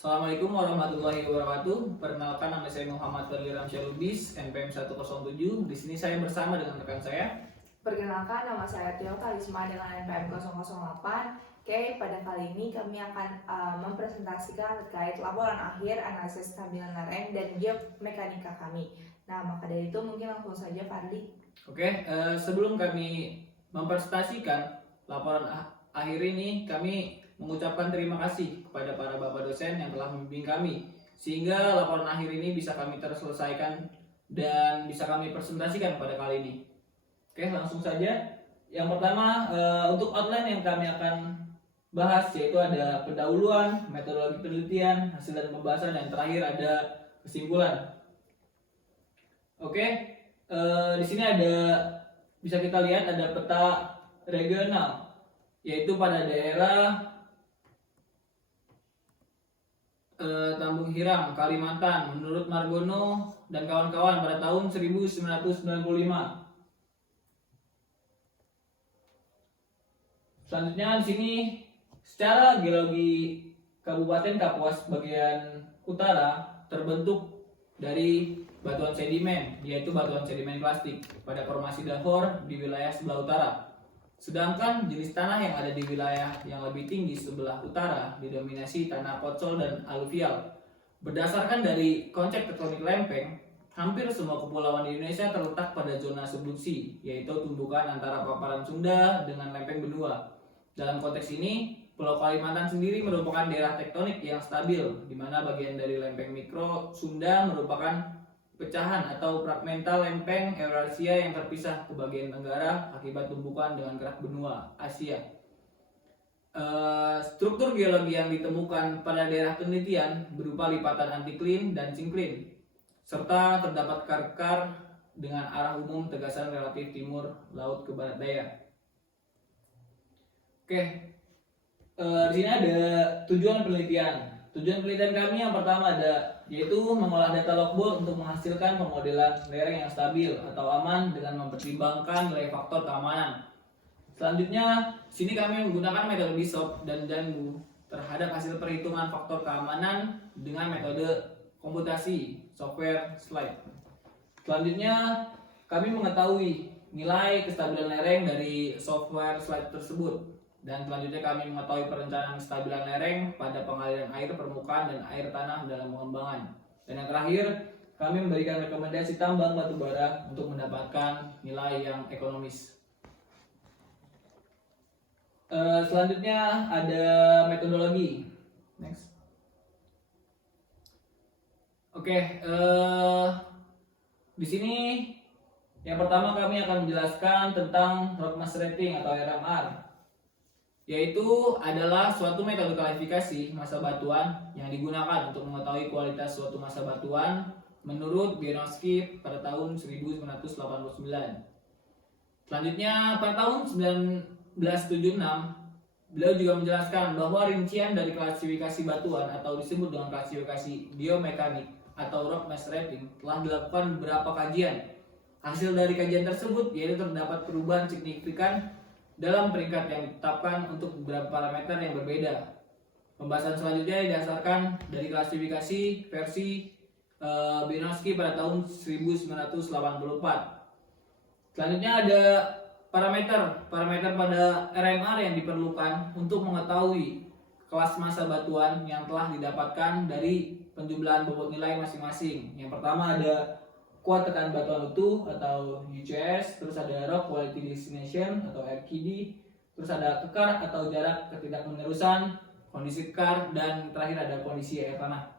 Assalamualaikum warahmatullahi wabarakatuh. Perkenalkan, nama saya Muhammad Fadli Ramsyalubis, NPM 107. Di sini saya bersama dengan rekan saya. Perkenalkan, nama saya Tio Kalisma dengan NPM 008. Oke, pada kali ini kami akan mempresentasikan terkait laporan akhir analisis kestabilan lereng dan geomekanika kami. Nah, maka dari itu mungkin langsung saja Fadli. Oke, sebelum kami mempresentasikan laporan akhir ini, kami mengucapkan terima kasih kepada para bapak dosen yang telah membimbing kami, sehingga laporan akhir ini bisa kami terselesaikan dan bisa kami presentasikan pada kali ini. Oke, langsung saja. Yang pertama, untuk outline yang kami akan bahas yaitu ada pendahuluan, metodologi penelitian, hasil dan pembahasan, dan terakhir ada kesimpulan. Oke, di sini bisa kita lihat ada peta regional, yaitu pada daerah Tambung Hiram, Kalimantan, menurut Margono dan kawan-kawan pada tahun 1995. Selanjutnya di sini secara geologi Kabupaten Kapuas bagian utara terbentuk dari batuan sedimen, yaitu batuan sedimen plastik pada formasi Dahor di wilayah sebelah utara. Sedangkan jenis tanah yang ada di wilayah yang lebih tinggi sebelah utara didominasi tanah potsol dan aluvial. Berdasarkan dari konsep tektonik lempeng, hampir semua kepulauan di Indonesia terletak pada zona subduksi, yaitu tumbukan antara paparan Sunda dengan lempeng benua. Dalam konteks ini, Pulau Kalimantan sendiri merupakan daerah tektonik yang stabil, di mana bagian dari lempeng mikro Sunda merupakan pecahan atau fragmental lempeng Eurasia yang terpisah ke bagian tenggara akibat tumbukan dengan gerak benua Asia. Struktur geologi yang ditemukan pada daerah penelitian berupa lipatan antiklin dan sinklin, serta terdapat kar-kar dengan arah umum tegasan relatif timur laut ke barat daya. Oke, di sini ada tujuan penelitian. Tujuan penelitian kami yang pertama yaitu mengolah data logbook untuk menghasilkan pemodelan lereng yang stabil atau aman dengan mempertimbangkan nilai faktor keamanan. Selanjutnya, sini kami menggunakan metode SOP dan Janbu terhadap hasil perhitungan faktor keamanan dengan metode komputasi software slide. Selanjutnya, kami mengetahui nilai kestabilan lereng dari software slide tersebut. Dan selanjutnya kami mengetahui perencanaan kestabilan lereng pada pengaliran air permukaan dan air tanah dalam pengembangan. Dan yang terakhir, kami memberikan rekomendasi tambang batu bara untuk mendapatkan nilai yang ekonomis. Selanjutnya ada metodologi. Next. Oke, di sini yang pertama kami akan menjelaskan tentang rock mass rating atau RMR, yaitu adalah suatu metode klasifikasi massa batuan yang digunakan untuk mengetahui kualitas suatu massa batuan menurut Biernowski pada tahun 1989. Selanjutnya pada tahun 1976 beliau juga menjelaskan bahwa rincian dari klasifikasi batuan atau disebut dengan klasifikasi biomekanik atau rock mass rating telah dilakukan beberapa kajian. Hasil dari kajian tersebut yaitu terdapat perubahan signifikan dalam peringkat yang ditetapkan untuk beberapa parameter yang berbeda. Pembahasan selanjutnya didasarkan dari klasifikasi versi Biernowski pada tahun 1984. Selanjutnya ada parameter pada RMR yang diperlukan untuk mengetahui kelas massa batuan yang telah didapatkan dari penjumlahan bobot nilai masing-masing. Yang pertama ada kuat tekan batuan utuh atau UCS, terus ada rock quality destination atau RQD, terus ada kekar atau jarak ketidakmenerusan, kondisi kekar, dan terakhir ada kondisi air tanah.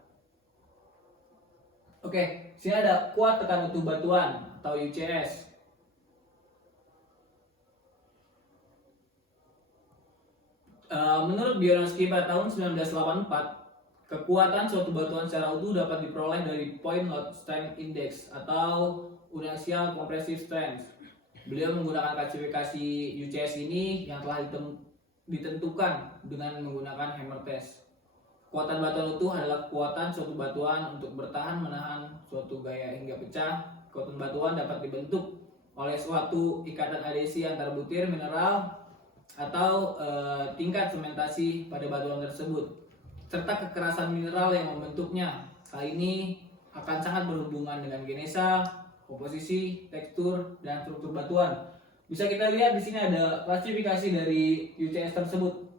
Oke, sini ada kuat tekan utuh batuan atau UCS. Menurut Biernowski pada tahun 1984, kekuatan suatu batuan secara utuh dapat diperoleh dari Point Load Strength Index atau Uniaxial Compressive Strength. Beliau menggunakan klasifikasi UCS ini yang telah ditentukan dengan menggunakan hammer test. Kekuatan batuan utuh adalah kekuatan suatu batuan untuk bertahan menahan suatu gaya hingga pecah. Kekuatan batuan dapat dibentuk oleh suatu ikatan adhesi antar butir mineral atau tingkat sementasi pada batuan tersebut. serta kekerasan mineral yang membentuknya. Hal ini akan sangat berhubungan dengan genesa, komposisi, tekstur, dan struktur batuan. Bisa kita lihat di sini ada klasifikasi dari UCS tersebut.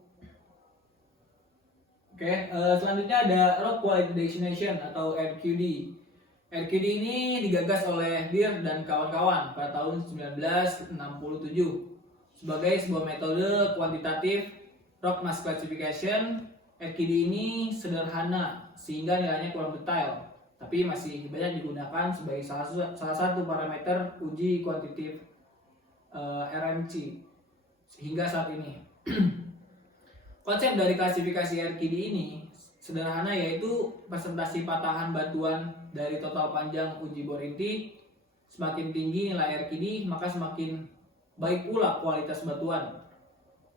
Selanjutnya ada Rock Quality Designation atau RQD. RQD ini digagas oleh Beer dan kawan-kawan pada tahun 1967 sebagai sebuah metode kuantitatif rock mass classification. RQD ini sederhana sehingga nilainya kurang detail, tapi masih banyak digunakan sebagai salah satu parameter uji kuantitatif RMC hingga saat ini. Konsep dari klasifikasi RQD ini sederhana, yaitu presentasi patahan batuan dari total panjang uji bor inti. Semakin tinggi nilai RQD, maka semakin baik pula kualitas batuan.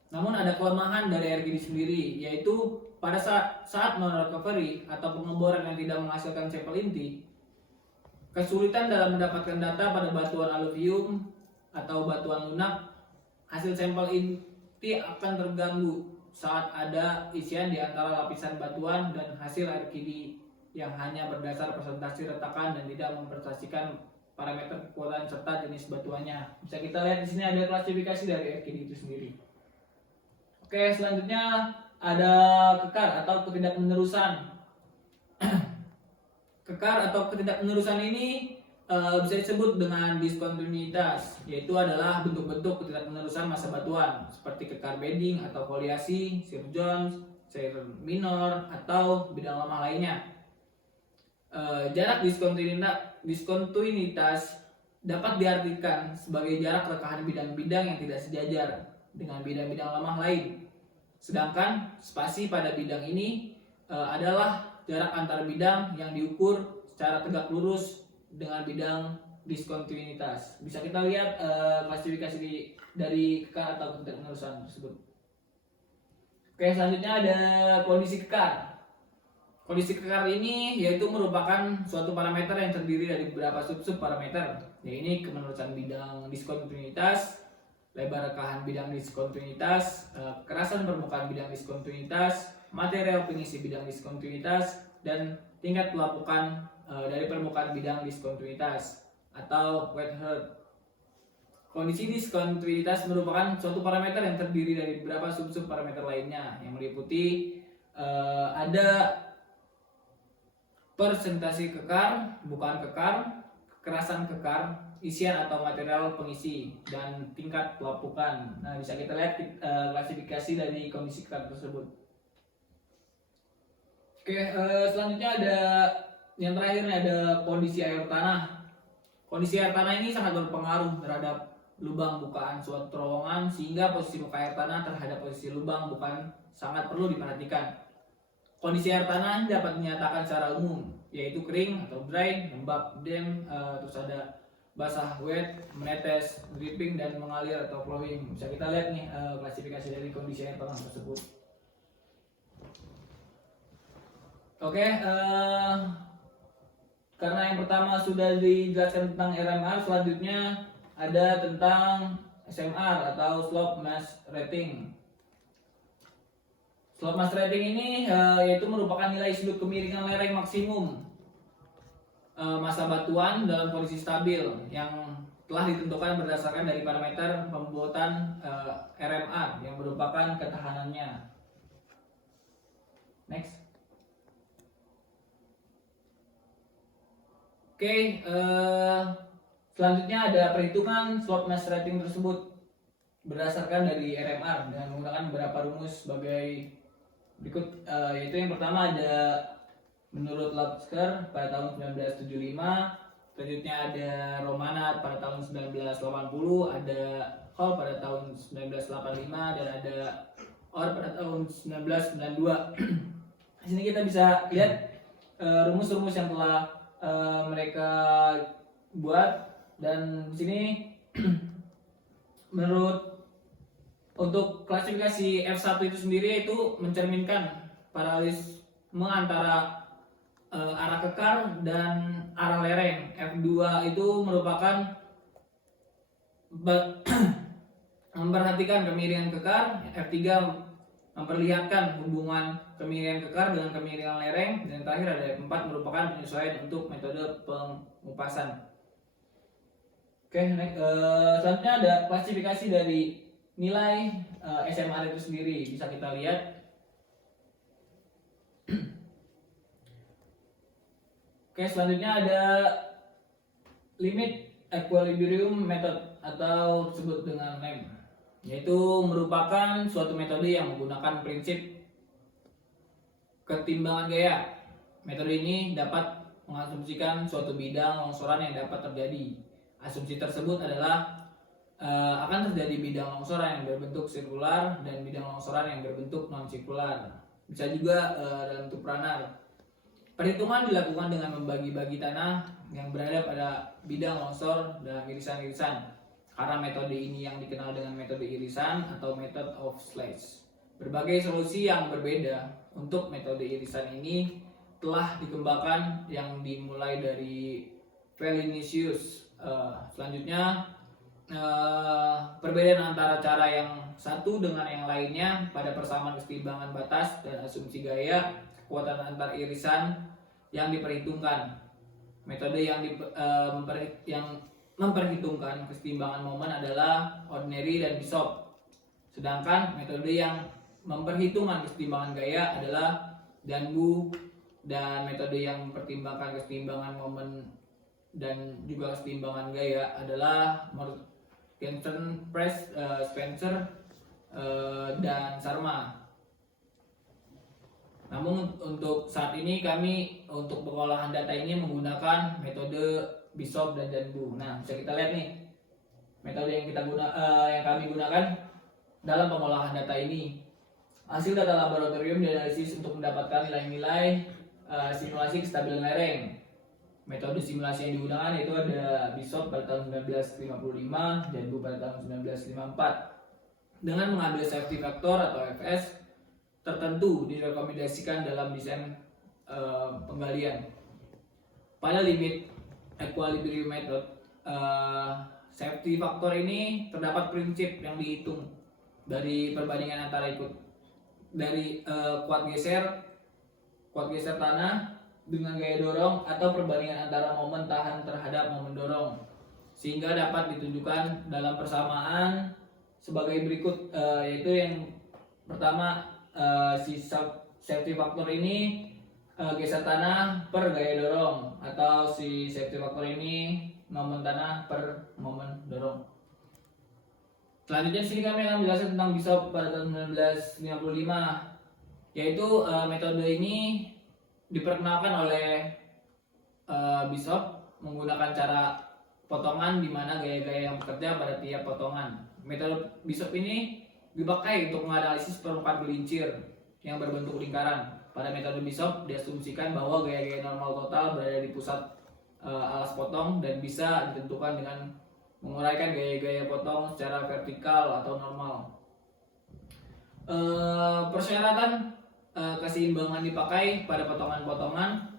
Namun ada kelemahan dari RQD sendiri, yaitu pada saat non-recovery atau pengeboran yang tidak menghasilkan sampel inti, kesulitan dalam mendapatkan data pada batuan aluvium atau batuan lunak. Hasil sampel inti akan terganggu saat ada isian di antara lapisan batuan dan hasil RQD yang hanya berdasar presentasi retakan dan tidak mempresentasikan parameter kekuatan serta jenis batuannya. Bisa kita lihat di sini ada klasifikasi dari RQD itu sendiri. Oke, selanjutnya ada kekar atau ketidakmenerusan. Kekar atau ketidakmenerusan ini bisa disebut dengan diskontinuitas, yaitu adalah bentuk-bentuk ketidakmenerusan massa batuan seperti kekar bedding atau foliasi, shear jones, shear minor, atau bidang lemah lainnya. Jarak diskontinuitas dapat diartikan sebagai jarak rekahan bidang-bidang yang tidak sejajar dengan bidang-bidang lemah lain. Sedangkan spasi pada bidang ini adalah jarak antar bidang yang diukur secara tegak lurus dengan bidang diskontinuitas. Bisa kita lihat klasifikasi dari kekar atau ketidakmenerusan tersebut. Oke, selanjutnya ada kondisi kekar. Kondisi kekar ini yaitu merupakan suatu parameter yang terdiri dari beberapa sub-sub parameter, yaitu kemenerusan bidang diskontinuitas, lebar rekahan bidang diskontinuitas, kekerasan permukaan bidang diskontinuitas, material pengisi bidang diskontinuitas, dan tingkat pelapukan dari permukaan bidang diskontinuitas atau wet heart. Kondisi diskontinuitas merupakan suatu parameter yang terdiri dari beberapa sub-sub parameter lainnya yang meliputi ada persentase kekar, bukaan kekar, kekerasan kekar, isian atau material pengisi, dan tingkat pelapukan. Nah, bisa kita lihat klasifikasi dari kondisi kekar tersebut. Oke, selanjutnya ada yang terakhir nih, ada kondisi air tanah. Kondisi air tanah ini sangat berpengaruh terhadap lubang bukaan suatu terowongan, sehingga posisi muka air tanah terhadap posisi lubang bukaan sangat perlu diperhatikan. Kondisi air tanah dapat dinyatakan secara umum, yaitu kering atau dry, lembab, damp, terus ada basah, wet, menetes, dripping, dan mengalir atau flowing. Bisa kita lihat nih klasifikasi dari kondisi air tanah tersebut. Oke, karena yang pertama sudah dijelaskan tentang RMR, selanjutnya ada tentang SMR atau slope mass rating. Slope mass rating ini yaitu merupakan nilai sudut kemiringan lereng maksimum massa batuan dalam kondisi stabil yang telah ditentukan berdasarkan dari parameter pembuatan RMR yang merupakan ketahanannya. Next. Oke, selanjutnya ada perhitungan slope mass rating tersebut berdasarkan dari RMR dengan menggunakan beberapa rumus sebagai berikut, yaitu yang pertama ada menurut Lobsker pada tahun 1975, selanjutnya ada Romanat pada tahun 1980, ada Hall pada tahun 1985, dan ada Orr pada tahun 1992. Di sini kita bisa lihat rumus-rumus yang telah mereka buat, dan di sini menurut untuk klasifikasi F1 itu sendiri itu mencerminkan paralelisme antara arah kekar dan arah lereng. F2 itu merupakan memperhatikan kemiringan kekar. F3 memperlihatkan hubungan kemiringan kekar dengan kemiringan lereng, dan yang terakhir ada F4 merupakan penyesuaian untuk metode pengupasan. Oke, selanjutnya ada klasifikasi dari nilai SMR itu sendiri. Bisa kita lihat. Oke, selanjutnya ada limit equilibrium method atau disebut dengan LEM, yaitu merupakan suatu metode yang menggunakan prinsip ketimbangan gaya. Metode ini dapat mengasumsikan suatu bidang longsoran yang dapat terjadi. Asumsi tersebut adalah akan terjadi bidang longsoran yang berbentuk sirkular dan bidang longsoran yang berbentuk non-sirkular. Bisa juga dalam bentuk planar. Perhitungan dilakukan dengan membagi-bagi tanah yang berada pada bidang longsor dalam irisan-irisan. Karena metode ini yang dikenal dengan metode irisan atau method of slice. Berbagai solusi yang berbeda untuk metode irisan ini telah dikembangkan yang dimulai dari Felinicius. Selanjutnya perbedaan antara cara yang satu dengan yang lainnya pada persamaan keseimbangan batas dan asumsi gaya kekuatan antar irisan yang diperhitungkan. Metode yang memperhitungkan keseimbangan momen adalah ordinary dan Bishop. Sedangkan metode yang memperhitungkan keseimbangan gaya adalah Danbu, dan metode yang mempertimbangkan keseimbangan momen dan juga keseimbangan gaya adalah Morgenstern, Press, Spencer, dan Sharma. Namun untuk saat ini kami untuk pengolahan data ini menggunakan metode Bishop dan Danbu. Nah, bisa kita lihat nih metode yang kami gunakan dalam pengolahan data ini. Hasil data laboratorium dianalisis untuk mendapatkan nilai-nilai simulasi kestabilan lereng. Metode simulasi yang digunakan itu ada Bishop pada tahun 1955, Danbu pada tahun 1954. Dengan mengambil safety factor atau FS tertentu direkomendasikan dalam desain penggalian. Pada limit equilibrium method, safety factor ini terdapat prinsip yang dihitung dari perbandingan antara kuat geser tanah dengan gaya dorong atau perbandingan antara momen tahan terhadap momen dorong, sehingga dapat ditunjukkan dalam persamaan sebagai berikut, yaitu yang pertama, si safety factor ini geser tanah per gaya dorong, atau si safety factor ini momen tanah per momen dorong. Selanjutnya sini kami akan menjelaskan tentang Bishop pada tahun 1955, yaitu metode ini diperkenalkan oleh Bishop menggunakan cara potongan di mana gaya-gaya yang bekerja pada tiap potongan. Metode Bishop ini dipakai untuk menganalisis permukaan gelincir yang berbentuk lingkaran. Pada metode Bishop diasumsikan bahwa gaya-gaya normal total berada di pusat alas potong dan bisa ditentukan dengan menguraikan gaya-gaya potong secara vertikal atau normal. Persyaratan keseimbangan dipakai pada potongan-potongan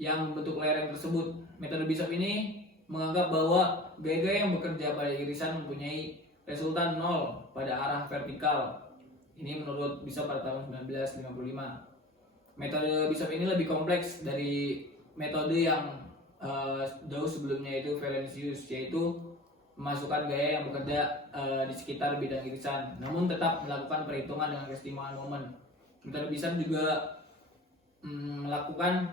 yang membentuk lereng tersebut. Metode Bishop ini menganggap bahwa gaya-gaya yang bekerja pada irisan mempunyai resultan 0 pada arah vertikal. Ini menurut Bishop pada tahun 1955. Metode Bishop ini lebih kompleks dari metode yang jauh sebelumnya, itu Felinicius, yaitu memasukkan gaya yang bekerja di sekitar bidang irisan, namun tetap melakukan perhitungan dengan keseimbangan momen. Metode Bishop juga mengembangkan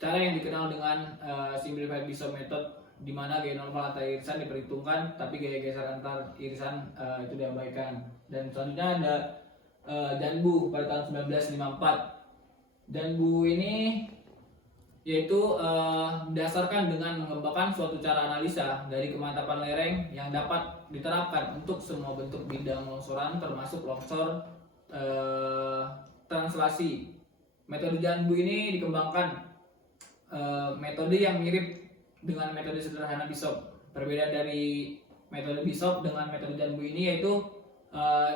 cara yang dikenal dengan simplified Bishop method, di mana gaya normal antar irisan diperhitungkan, tapi gaya geser antar irisan itu diabaikan. Dan selanjutnya ada Danbu pada tahun 1954. Danbu ini yaitu berdasarkan dengan mengembangkan suatu cara analisa dari kemantapan lereng yang dapat diterapkan untuk semua bentuk bidang longsoran termasuk longsor translasi. Metode Danbu ini dikembangkan metode yang mirip dengan metode sederhana Bishop. Perbedaan dari metode Bishop dengan metode Danbu ini yaitu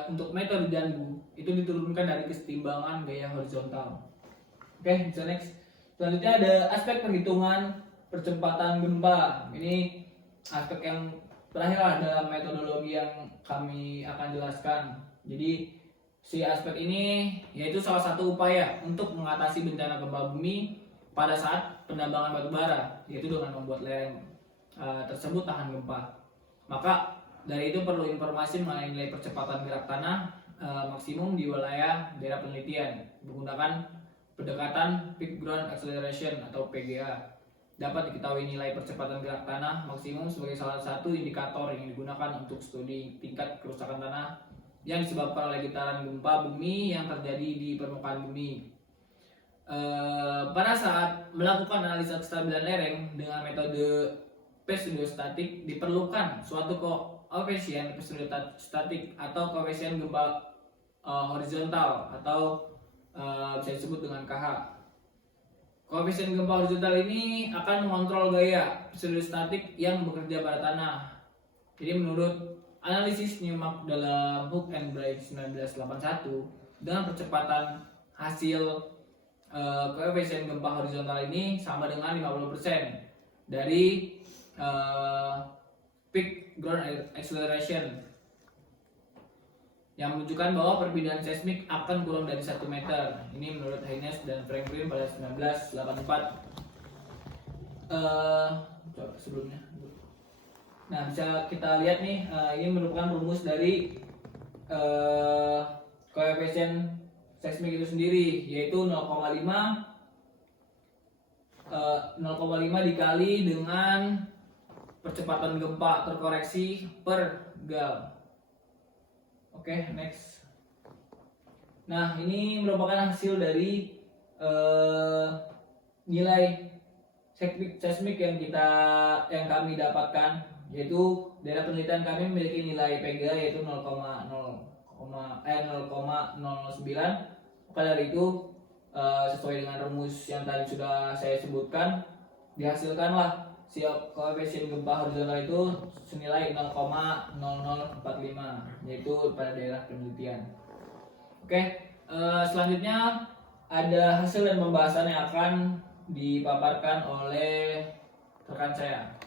untuk metode Danbu itu diturunkan dari kesetimbangan gaya horizontal. Oke, bisa next. Selanjutnya ada aspek perhitungan percepatan gempa. Ini aspek yang terakhir dalam metodologi yang kami akan jelaskan. Jadi Si aspek ini yaitu salah satu upaya untuk mengatasi bencana gempa bumi pada saat penambangan batu bara, yaitu dengan membuat lereng tersebut tahan gempa. Maka dari itu perlu informasi mengenai nilai percepatan gerak tanah maksimum di wilayah daerah penelitian menggunakan pendekatan Peak Ground Acceleration atau PGA. Dapat diketahui nilai percepatan gerak tanah maksimum sebagai salah satu indikator yang digunakan untuk studi tingkat kerusakan tanah yang disebabkan oleh getaran gempa bumi yang terjadi di permukaan bumi. Pada saat melakukan analisa kestabilan lereng dengan metode pseudostatik diperlukan suatu koefisien pseudostatik atau koefisien gempa horizontal atau bisa disebut dengan KH. Koefisien gempa horizontal ini akan mengontrol gaya pseudostatik yang bekerja pada tanah. Jadi menurut analisis Newmark dalam Hook and Bray 1981, dengan percepatan hasil koefisien gempa horizontal ini sama dengan 50% dari peak ground acceleration, yang menunjukkan bahwa perpindahan seismik akan kurang dari 1 meter. Ini menurut Haynes dan Franklin pada 1984. Coba sebelumnya. Nah, bisa kita lihat nih, ini merupakan rumus dari koefisien seismik itu sendiri, yaitu 0,5 dikali dengan percepatan gempa terkoreksi per gal. Oke, next. Nah, ini merupakan hasil dari nilai seismik yang kami dapatkan, yaitu daerah penelitian kami memiliki nilai PGA yaitu 0,009. Maka dari itu sesuai dengan rumus yang tadi sudah saya sebutkan, dihasilkanlah si koefisien gempa horizontal itu senilai 0,0045, yaitu pada daerah penelitian. Oke, selanjutnya ada hasil dan pembahasan yang akan dipaparkan oleh rekan saya.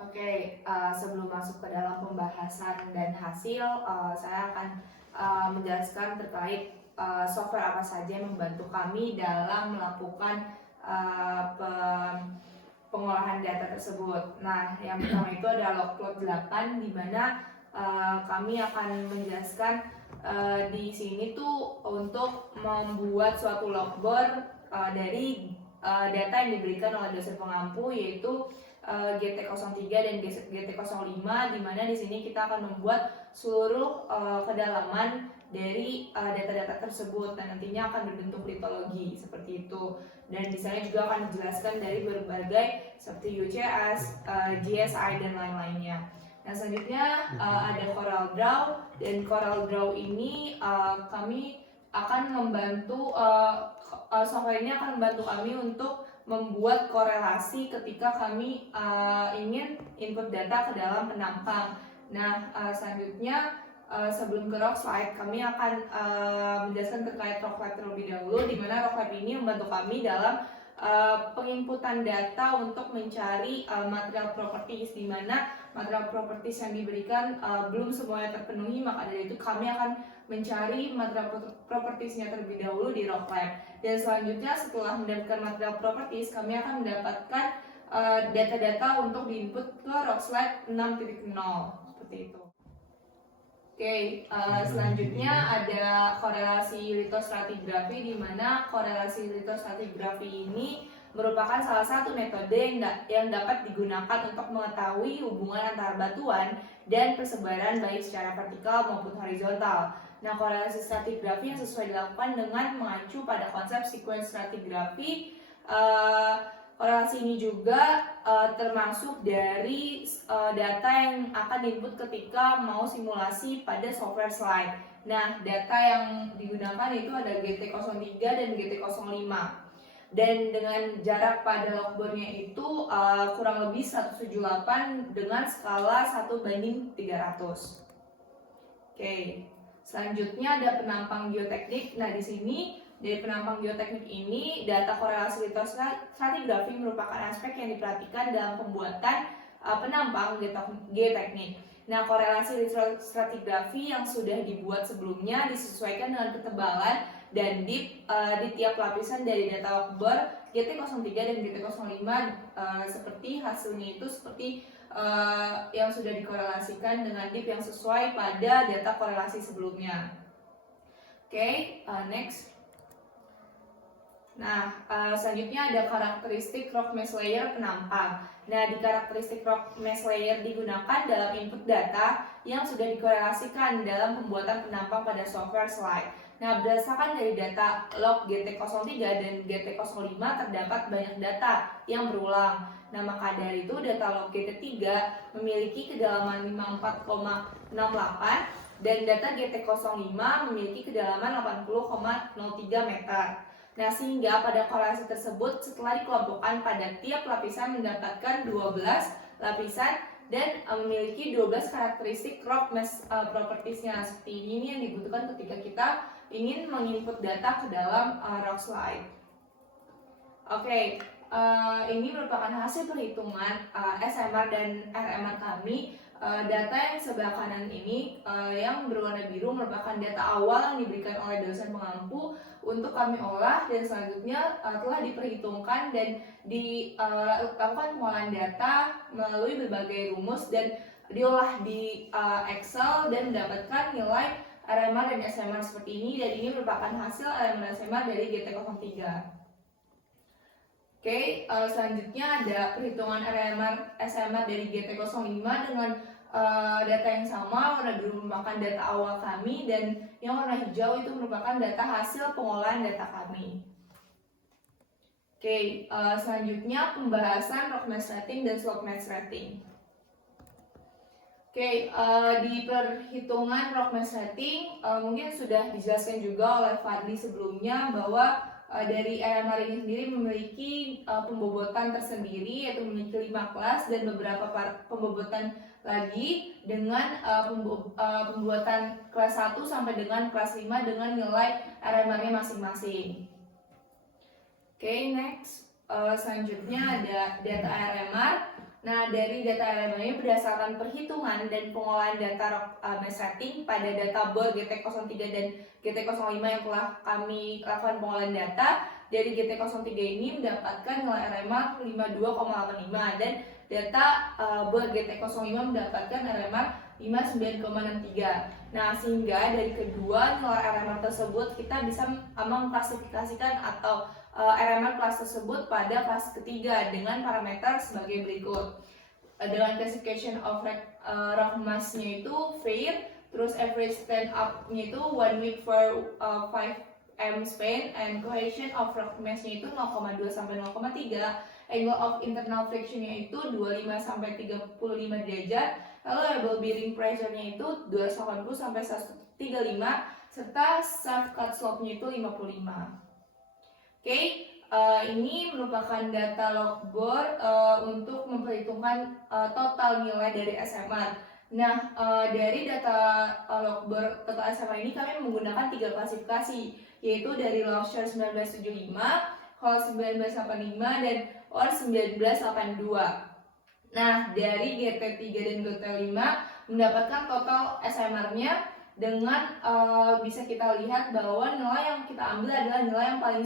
Oke, sebelum masuk ke dalam pembahasan dan hasil, saya akan menjelaskan terkait software apa saja yang membantu kami dalam melakukan pengolahan data tersebut. Nah, yang pertama itu ada Logplot 8, di mana kami akan menjelaskan di sini tuh untuk membuat suatu logboard dari data yang diberikan oleh dosen pengampu, yaitu GT03 dan GT05, di mana di sini kita akan membuat seluruh kedalaman dari data-data tersebut dan nantinya akan berbentuk litologi seperti itu. Dan di sana juga akan dijelaskan dari berbagai seperti UCS, GSI dan lain-lainnya. Nah, selanjutnya ada Corel Draw, dan Corel Draw ini kami akan membantu software ini akan membantu kami untuk membuat korelasi ketika kami ingin input data ke dalam penampang. Nah, selanjutnya sebelum ke rock slide, kami akan menjelaskan terkait rock slide terlebih dahulu, di mana rock slide ini membantu kami dalam penginputan data untuk mencari material properties, di mana material properties yang diberikan belum semuanya terpenuhi. Maka dari itu kami akan mencari material propertiesnya terlebih dahulu di rock lab, dan selanjutnya setelah mendapatkan material properties, kami akan mendapatkan data-data untuk diinput ke rockslide 6.0 seperti itu. Oke, selanjutnya ada korelasi lithostratigraphy, di mana korelasi lithostratigraphy ini merupakan salah satu metode yang dapat digunakan untuk mengetahui hubungan antara batuan dan persebaran baik secara vertikal maupun horizontal. Nah, korelasi stratigraphy yang sesuai dilakukan dengan mengacu pada konsep sequence stratigraphy. Korelasi ini juga termasuk dari data yang akan diinput ketika mau simulasi pada software slide. Nah, data yang digunakan itu ada GT03 dan GT05. Dan dengan jarak pada logboardnya itu kurang lebih 178 dengan skala 1:300. Oke, selanjutnya ada penampang geoteknik. Nah, di sini dari penampang geoteknik ini, data korelasi lithostratigraphy merupakan aspek yang diperhatikan dalam pembuatan penampang geoteknik. Nah, korelasi stratigrafi yang sudah dibuat sebelumnya disesuaikan dengan ketebalan dan dip di tiap lapisan dari data Lockbar GT03 dan GT05 seperti hasilnya itu seperti yang sudah dikorelasikan dengan dip yang sesuai pada data korelasi sebelumnya. Oke, next. Nah, selanjutnya ada karakteristik rock mass layer penampang. Nah, di karakteristik rock mass layer digunakan dalam input data yang sudah dikorelasikan dalam pembuatan penampang pada software slide. Nah, berdasarkan dari data log GT03 dan GT05 terdapat banyak data yang berulang. Nah, maka dari itu data log GT3 memiliki kedalaman 54,68 dan data GT05 memiliki kedalaman 80,03 meter. Nah, sehingga pada korelasi tersebut setelah dikelompokkan pada tiap lapisan mendapatkan 12 lapisan dan memiliki 12 karakteristik rock mass properties-nya. Seperti ini yang dibutuhkan ketika kita ingin menginput data ke dalam rock slide. Oke, ini merupakan hasil perhitungan SMR dan RMR kami. Data yang sebelah kanan ini yang berwarna biru merupakan data awal yang diberikan oleh dosen pengampu untuk kami olah, dan selanjutnya telah diperhitungkan dan dilakukan pengolahan data melalui berbagai rumus dan diolah di Excel dan mendapatkan nilai RMR dan SMR seperti ini, dan ini merupakan hasil RMR dan SMR dari GT03. Oke, selanjutnya ada perhitungan RMR SMR dari GT05 dengan data yang sama. Warna biru merupakan data awal kami dan yang warna hijau itu merupakan data hasil pengolahan data kami. Oke, selanjutnya pembahasan rock mass rating dan slope mass rating. Oke, di perhitungan rock mass rating mungkin sudah dijelaskan juga oleh Fadli sebelumnya bahwa dari RMR ini sendiri memiliki pembobotan tersendiri, yaitu memiliki 5 kelas dan beberapa pembobotan lagi dengan pembuatan kelas 1 sampai dengan kelas 5 dengan nilai RMR-nya masing-masing. Oke, next. Selanjutnya ada data RMR. Nah, dari data RMR ini berdasarkan perhitungan dan pengolahan data rock mass rating pada data bor GT03 dan GT05 yang telah kami lakukan pengolahan data, dari GT03 ini mendapatkan nilai RMR 52,85 dan data bor GT05 mendapatkan RMR 59,63. Nah, sehingga dari kedua nilai RMR tersebut kita bisa mengklasifikasikan atau RMR kelas tersebut pada kelas ketiga dengan parameter sebagai berikut. Dengan classification of rock mass-nya itu fair, terus average stand up-nya itu 1 week for 5 m span, and cohesion of rock mass-nya itu 0,2 sampai 0,3, angle of internal friction-nya itu 25 sampai 35 derajat, lalu able bearing pressure-nya itu 280 sampai 135, serta shaft cut slope-nya itu 55. Oke, ini merupakan data log bor untuk memperhitungkan total nilai dari SMR. Nah, dari data log bor total SMR ini kami menggunakan 3 klasifikasi, yaitu dari Lowshare 1975, Hall 1985, dan OR 1982. Nah, dari GT3 dan GT5 mendapatkan total SMR-nya dengan bisa kita lihat bahwa nilai yang kita ambil adalah nilai yang paling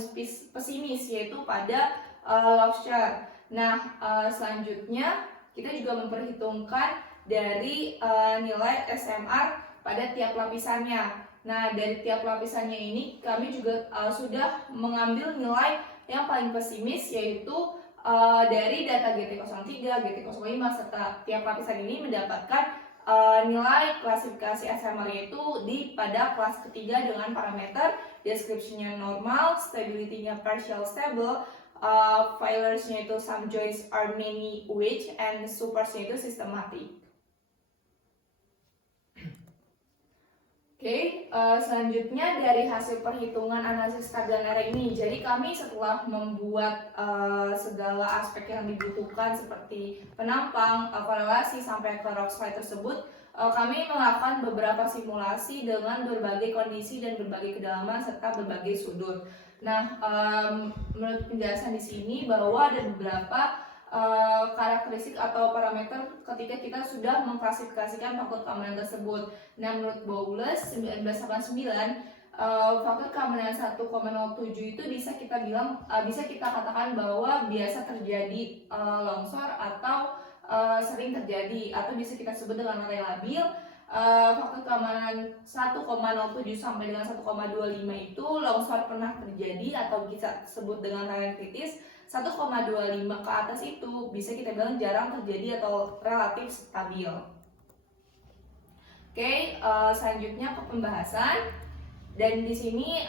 pesimis, yaitu pada Lowshare. Nah, selanjutnya kita juga memperhitungkan dari nilai SMR pada tiap lapisannya. Nah, dari tiap lapisannya ini kami juga sudah mengambil nilai yang paling pesimis, yaitu dari data GT03, GT05, serta tiap lapisan ini mendapatkan nilai klasifikasi SMR itu pada kelas ketiga dengan parameter description-nya normal, stability-nya partial stable, failures-nya itu some joints are many wedge, and supers-nya itu systematic. Oke, selanjutnya dari hasil perhitungan analisis keadilan area ini, jadi kami setelah membuat segala aspek yang dibutuhkan seperti penampang, korelasi sampai ke rock slide tersebut, kami melakukan beberapa simulasi dengan berbagai kondisi dan berbagai kedalaman serta berbagai sudut. Nah, menurut penjelasan di sini bahwa ada beberapa karakteristik atau parameter ketika kita sudah mengklasifikasikan faktor keamanan tersebut. Nah, menurut Bowles 1989, faktor keamanan 1,07 itu bisa kita katakan bahwa biasa terjadi longsor atau sering terjadi, atau bisa kita sebut dengan relabil. Faktor keamanan 1,07 sampai dengan 1,25 itu longsor pernah terjadi atau bisa sebut dengan layar kritis. 1,25 ke atas itu bisa kita bilang jarang terjadi atau relatif stabil. Oke, selanjutnya ke pembahasan. Dan di sini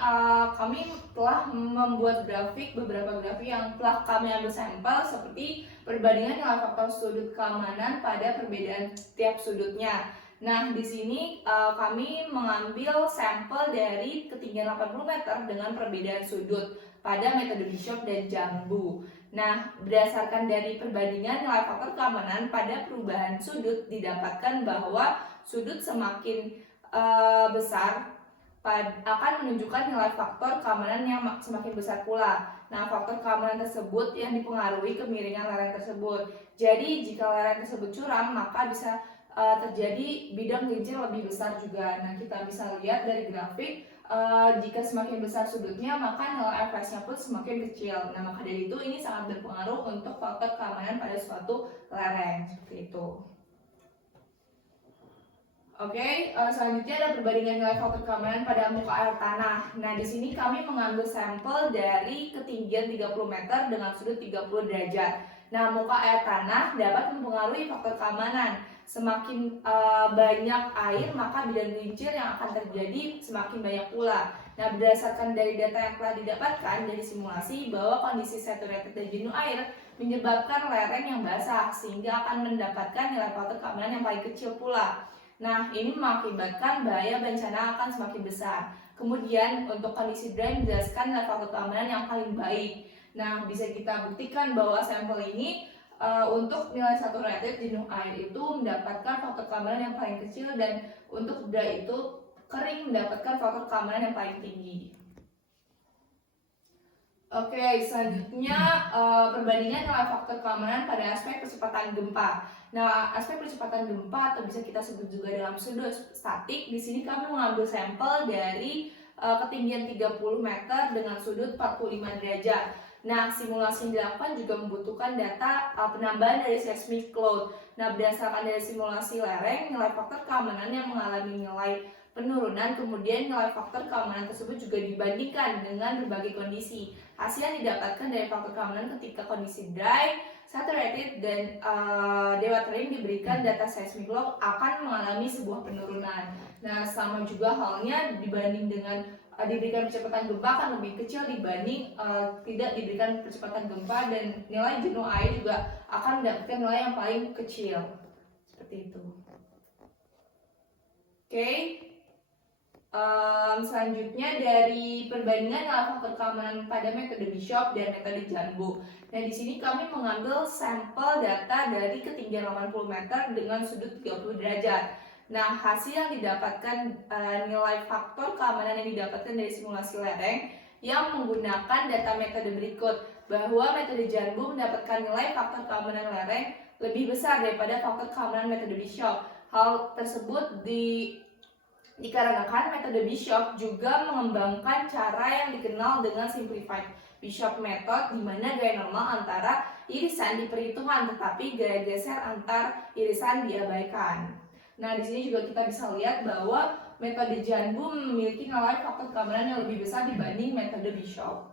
kami telah membuat beberapa grafik yang telah kami ambil sampel, seperti perbandingan nilai faktor sudut keamanan pada perbedaan tiap sudutnya. Nah, di sini kami mengambil sampel dari ketinggian 80 meter dengan perbedaan sudut pada metode Bishop dan Jambu. Nah, berdasarkan dari perbandingan nilai faktor keamanan pada perubahan sudut, didapatkan bahwa sudut semakin besar akan menunjukkan nilai faktor keamanan yang semakin besar pula. Nah, faktor keamanan tersebut yang dipengaruhi kemiringan lereng tersebut. Jadi, jika lereng tersebut curam, maka bisa terjadi bidang gelincir lebih besar juga. Nah, kita bisa lihat dari grafik, jika semakin besar sudutnya, maka nilai Fs-nya pun semakin kecil. Nah, maka dari itu ini sangat berpengaruh untuk faktor keamanan pada suatu lereng, seperti itu. Oke, selanjutnya ada perbandingan nilai faktor keamanan pada muka air tanah. Nah, di sini kami mengambil sampel dari ketinggian 30 meter dengan sudut 30 derajat. Nah, muka air tanah dapat mempengaruhi faktor keamanan. Semakin banyak air, maka bidang gelincir yang akan terjadi semakin banyak pula. Nah, berdasarkan dari data yang telah didapatkan dari simulasi bahwa kondisi saturated dan jenuh air menyebabkan lereng yang basah, sehingga akan mendapatkan nilai faktor keamanan yang paling kecil pula. Nah, ini mengakibatkan bahaya bencana akan semakin besar. Kemudian, untuk kondisi dry menjelaskan nilai faktor keamanan yang paling baik. Nah, bisa kita buktikan bahwa sampel ini untuk nilai saturated jenuh air itu mendapatkan faktor keamanan yang paling kecil, dan untuk dry itu kering mendapatkan faktor keamanan yang paling tinggi. Oke, selanjutnya perbandingan nilai faktor keamanan pada aspek percepatan gempa. Nah, aspek percepatan gempa atau bisa kita sebut juga dalam sudut statik, di sini kami mengambil sampel dari ketinggian 30 meter dengan sudut 45 derajat. Nah, simulasi yang dilakukan juga membutuhkan data penambahan dari seismic load. Nah, berdasarkan dari simulasi lereng, nilai faktor keamanan yang mengalami nilai penurunan, kemudian nilai faktor keamanan tersebut juga dibandingkan dengan berbagai kondisi. Hasil yang didapatkan dari faktor keamanan ketika kondisi dry, saturated, dan dewatering diberikan data seismic log akan mengalami sebuah penurunan. Nah, sama juga halnya dibanding dengan diberikan percepatan gempa akan lebih kecil dibanding tidak diberikan percepatan gempa, dan nilai jenuh air juga akan mendapatkan nilai yang paling kecil. Seperti itu. Oke. Selanjutnya dari perbandingan nilai faktor keamanan pada metode Bishop dan metode Jambu. Nah, di sini kami mengambil sampel data dari ketinggian 80 meter dengan sudut 30 derajat. Nah, hasil yang didapatkan nilai faktor keamanan yang didapatkan dari simulasi lereng yang menggunakan data metode berikut, bahwa metode Jambu mendapatkan nilai faktor keamanan lereng lebih besar daripada faktor keamanan metode Bishop. Hal tersebut dikarenakan metode Bishop juga mengembangkan cara yang dikenal dengan simplified Bishop method, di mana gaya normal antara irisan diperhitungkan tetapi gaya geser antar irisan diabaikan. Nah, di sini juga kita bisa lihat bahwa metode Jambu memiliki nilai faktor keamanan yang lebih besar dibanding metode Bishop.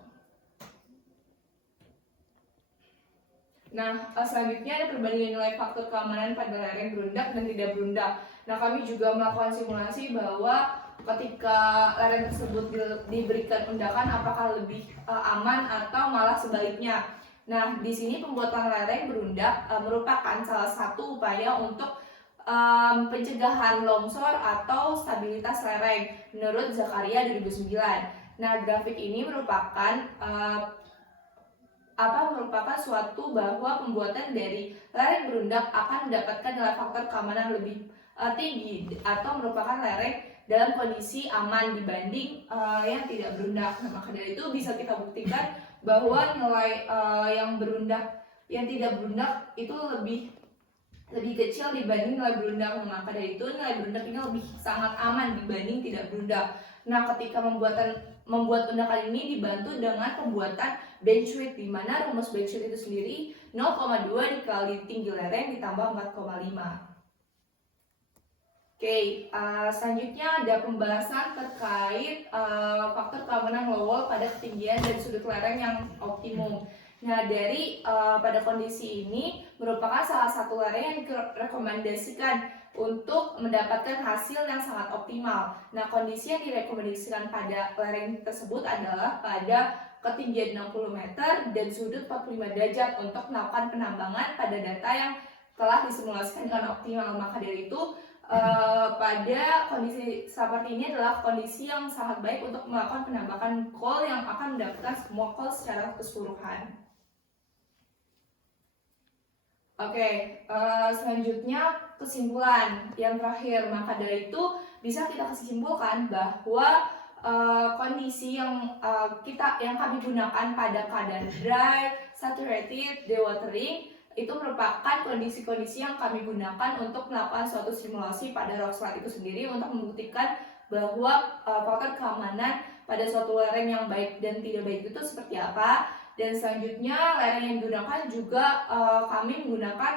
Nah, selanjutnya ada perbandingan nilai faktor keamanan pada lereng berundak dan tidak berundak. Nah, kami juga melakukan simulasi bahwa ketika lereng tersebut diberikan undakan, apakah lebih aman atau malah sebaliknya. Nah, di sini pembuatan lereng berundak merupakan salah satu upaya untuk pencegahan longsor atau stabilitas lereng menurut Zakaria 2009. Nah, grafik ini merupakan suatu bahwa pembuatan dari lereng berundak akan mendapatkan nilai faktor keamanan lebih tinggi atau merupakan lereng dalam kondisi aman dibanding yang tidak berundak. Nah, maka dari itu bisa kita buktikan bahwa nilai yang berundak yang tidak berundak itu lebih kecil dibanding nilai berundak. Maka dari itu nilai berundak ini lebih sangat aman dibanding tidak berundak. Nah, ketika membuat undakan ini dibantu dengan pembuatan bench width, di mana rumus bench width itu sendiri 0,2 dikali tinggi lereng ditambah 4,5. Oke, selanjutnya ada pembahasan terkait faktor keamanan low wall pada ketinggian dan sudut lereng yang optimum. Nah, pada kondisi ini merupakan salah satu lereng yang direkomendasikan untuk mendapatkan hasil yang sangat optimal. Nah, kondisi yang direkomendasikan pada lereng tersebut adalah pada ketinggian 60 meter dan sudut 45 derajat untuk melakukan penambangan pada data yang telah disimulasikan dengan optimal. Maka dari itu pada kondisi seperti ini adalah kondisi yang sangat baik untuk melakukan penambahan call yang akan mendapatkan semua call secara keseluruhan. Oke, selanjutnya kesimpulan yang terakhir. Maka dari itu bisa kita kesimpulkan bahwa kondisi yang kami gunakan pada keadaan dry, saturated, dewatering itu merupakan kondisi-kondisi yang kami gunakan untuk melakukan suatu simulasi pada rock slide itu sendiri untuk membuktikan bahwa faktor keamanan pada suatu lereng yang baik dan tidak baik itu seperti apa. Dan selanjutnya lereng yang digunakan juga kami menggunakan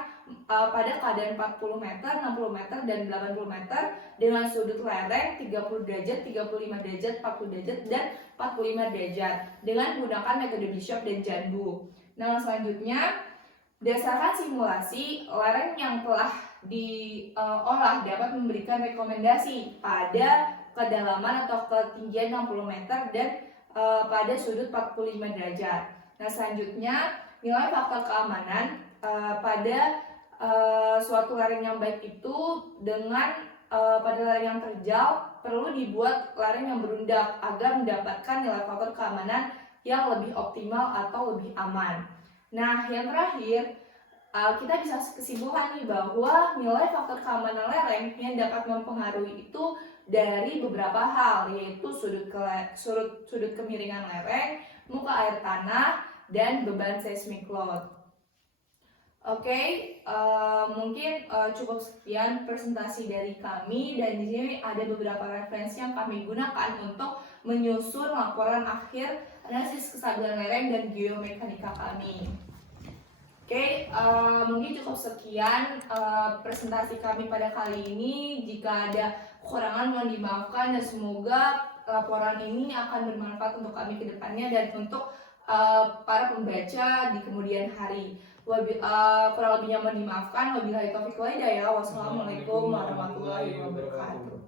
pada keadaan 40 meter, 60 meter, dan 80 meter dengan sudut lereng 30 derajat, 35 derajat, 40 derajat, dan 45 derajat dengan menggunakan metode Bishop dan Janbu. Nah, selanjutnya berdasarkan simulasi, lereng yang telah diolah dapat memberikan rekomendasi pada kedalaman atau ketinggian 60 meter dan pada sudut 45 derajat. Nah, selanjutnya nilai faktor keamanan pada suatu lereng yang baik itu dengan pada lereng yang terjal perlu dibuat lereng yang berundak agar mendapatkan nilai faktor keamanan yang lebih optimal atau lebih aman. Nah, yang terakhir, kita bisa kesimpulan nih bahwa nilai faktor keamanan lereng yang dapat mempengaruhi itu dari beberapa hal, yaitu sudut kemiringan lereng, muka air tanah, dan beban seismic load. Oke, mungkin cukup sekian presentasi dari kami, dan di sini ada beberapa referensi yang kami gunakan untuk menyusun laporan akhir analisis kestabilan lereng dan geomekanika kami. Oke, mungkin cukup sekian presentasi kami pada kali ini. Jika ada kekurangan mohon dimaafkan, dan semoga laporan ini akan bermanfaat untuk kami ke depannya dan untuk para pembaca di kemudian hari. Kurang lebihnya mohon dimaafkan. Wabillahi taufiq wal hidayah. Wassalamualaikum warahmatullahi wabarakatuh.